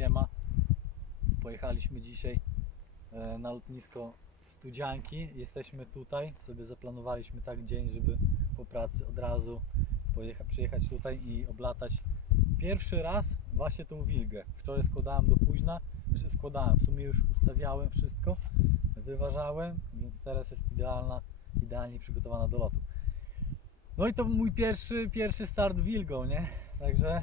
siema. Pojechaliśmy dzisiaj e, na lotnisko Studzianki. Jesteśmy tutaj. Sobie zaplanowaliśmy tak dzień, żeby po pracy od razu przyjechać tutaj i oblatać pierwszy raz właśnie tą wilgę. Wczoraj składałem do późna, znaczy składałem, w sumie już ustawiałem wszystko, wyważałem, więc teraz jest idealna, idealnie przygotowana do lotu. No i to mój pierwszy, pierwszy start wilgą, nie? Także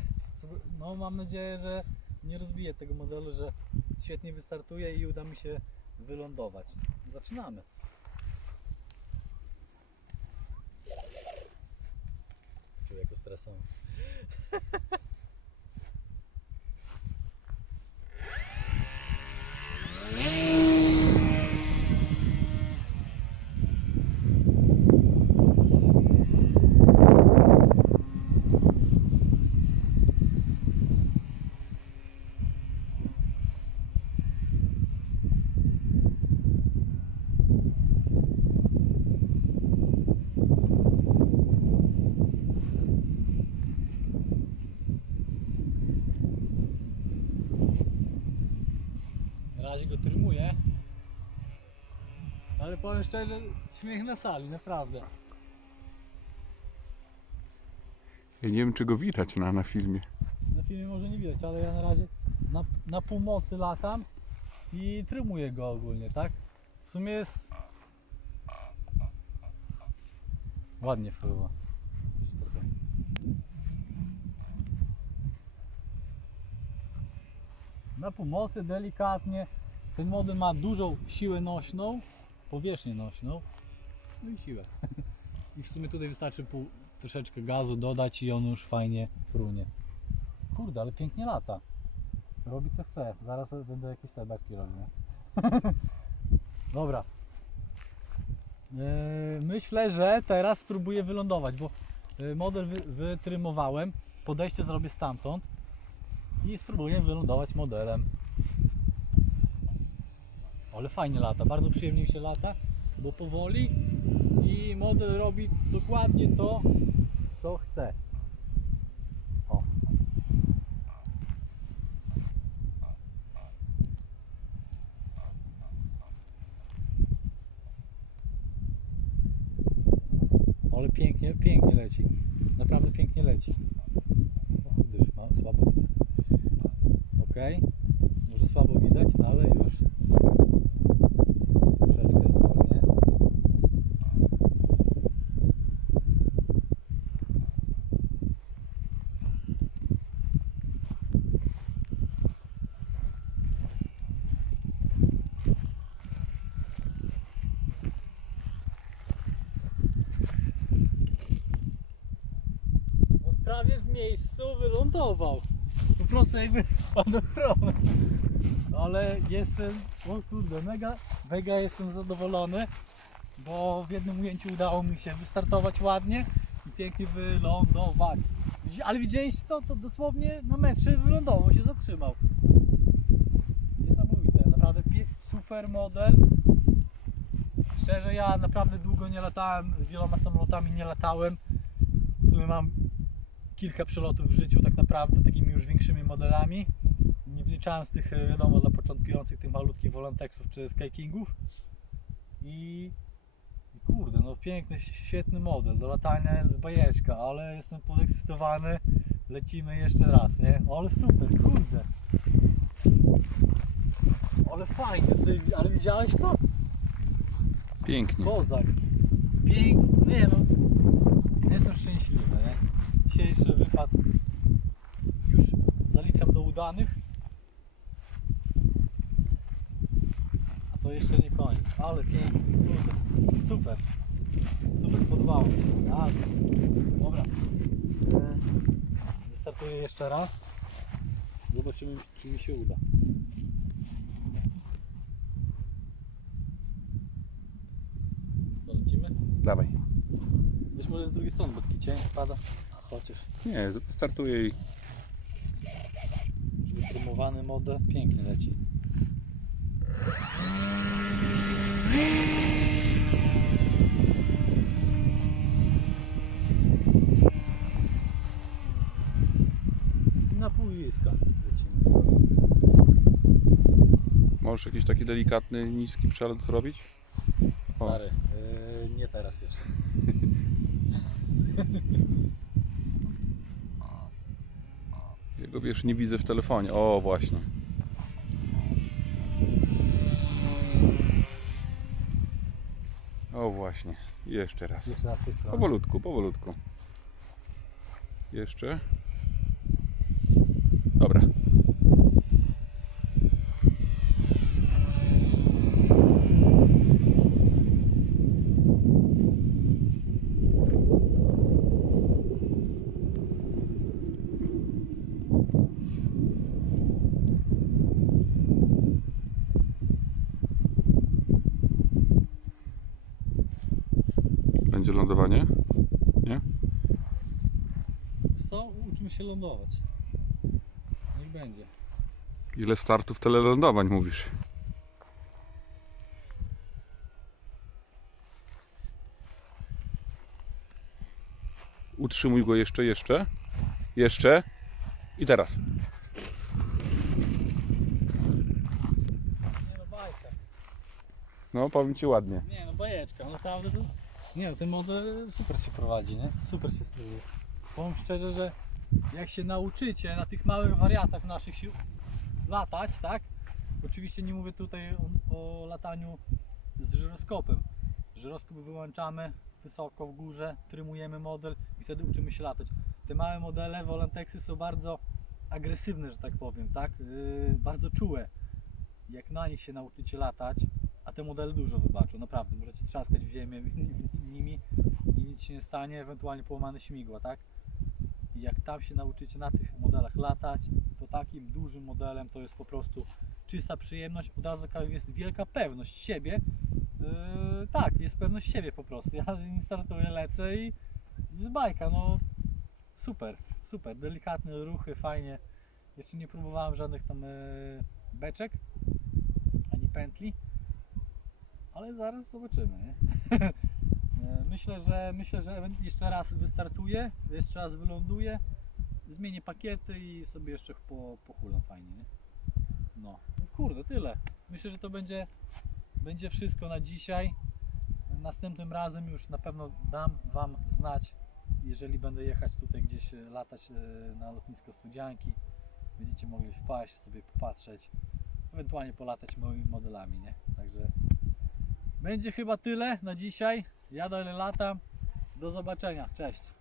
no mam nadzieję, że nie rozbiję tego modelu, że świetnie wystartuje i uda mi się wylądować. Zaczynamy. Czuję jako stresowy. Na razie go trymuję. Ale powiem szczerze, śmiech na sali, naprawdę. Ja nie wiem, czy go widać na, na filmie. Na filmie może nie widać, ale ja na razie na, na półmocy latam i trymuję go ogólnie, tak? W sumie jest... Ładnie wpływa. Na półmocy, delikatnie. Ten model ma dużą siłę nośną, powierzchnię nośną, no i siłę. I w sumie tutaj wystarczy pół, troszeczkę gazu dodać i on już fajnie frunie. Kurde, ale pięknie lata. Robi co chce. Zaraz będę jakieś te beczki robił. Dobra. Yy, myślę, że teraz spróbuję wylądować, bo yy, model wy, wytrymowałem. Podejście zrobię stamtąd i spróbuję wylądować modelem. Ale fajnie lata, bardzo przyjemnie się lata, bo powoli i model robi dokładnie to, co chce. O. Ale pięknie, pięknie leci. Naprawdę pięknie leci. O słabo widzę. Ok. Może słabo widać, ale już. Troszeczkę zwolnię. On prawie w miejscu wylądował. Po prostu jakby spadochronem. Ale jestem, o kurde, mega, mega jestem zadowolony, bo w jednym ujęciu udało mi się wystartować ładnie i pięknie wylądować. Ale widzieliście to? To dosłownie na metrze wylądował, się zatrzymał. Niesamowite, naprawdę super model. Szczerze, ja naprawdę długo nie latałem, z wieloma samolotami nie latałem. W sumie mam kilka przelotów w życiu tak naprawdę, takimi już większymi modelami. Nie wliczałem z tych, e, wiadomo, dla początkujących tych malutkich Volantexów czy Skykingów. I, I kurde, no piękny, świetny model. Do latania jest bajeczka, ale jestem podekscytowany. Lecimy jeszcze raz, nie? Ale super, kurde. Ale fajnie, ty, ale widziałeś to? Pięknie. Kozak. Piękny, nie no. Jestem szczęśliwy, nie? Dzisiejszy wypad już zaliczam do udanych. A to jeszcze nie koniec. Ale piękny, kurde. Super. Super, podobało mi się. A, dobra. E, Wystartuję jeszcze raz. Zobaczymy, czy mi się uda. Co, lecimy? Dawaj. Być może z drugiej strony, bo taki cień spada. Chociaż Nie, startuję i już wypromowany model pięknie leci. Na pół lecimy sobie. Możesz jakiś taki delikatny, niski przelot zrobić? O. Stary, yy, nie teraz jeszcze. Jego wiesz, nie widzę w telefonie. O, właśnie. O, właśnie. Jeszcze raz. Powolutku, powolutku. Jeszcze. Dobra. Będzie lądowanie? Nie? Co? Uczmy się lądować. Niech będzie. Ile startów, tyle lądowań mówisz. Utrzymuj go jeszcze, jeszcze. Jeszcze. I teraz. Nie no bajka. No, powiem Ci ładnie. Nie no bajeczka, naprawdę to... Nie no, ten model super się prowadzi, nie? Super się steruje. Powiem szczerze, że jak się nauczycie na tych małych wariatach naszych sił latać, tak? Oczywiście nie mówię tutaj o, o lataniu z żyroskopem. Żyroskop wyłączamy wysoko w górze, trymujemy model i wtedy uczymy się latać. Te małe modele, Volantexy są bardzo agresywne, że tak powiem, tak? Yy, bardzo czułe. Jak na nich się nauczycie latać, a te modele dużo wybaczą, naprawdę. Możecie trzaskać w ziemię nimi i nic się nie stanie, ewentualnie połamane śmigła, tak? I jak tam się nauczycie na tych modelach latać, to takim dużym modelem to jest po prostu czysta przyjemność. Od razu jest wielka pewność siebie. Yy, tak, jest pewność siebie po prostu. Ja nim startuję, lecę i jest bajka, no super, super. Delikatne ruchy, fajnie. Jeszcze nie próbowałem żadnych tam yy, beczek ani pętli ale zaraz zobaczymy. E, myślę, że myślę, że jeszcze raz wystartuję, jeszcze raz wyląduję, zmienię pakiety i sobie jeszcze po, pochulam fajnie. Nie? No, no kurde, tyle. Myślę, że to będzie, będzie wszystko na dzisiaj. Następnym razem już na pewno dam Wam znać, jeżeli będę jechać tutaj gdzieś e, latać e, na lotnisko Studzianki. Będziecie mogli wpaść, sobie popatrzeć, ewentualnie polatać moimi modelami, nie? Także będzie chyba tyle na dzisiaj. Ja dalej latam. Do zobaczenia. Cześć.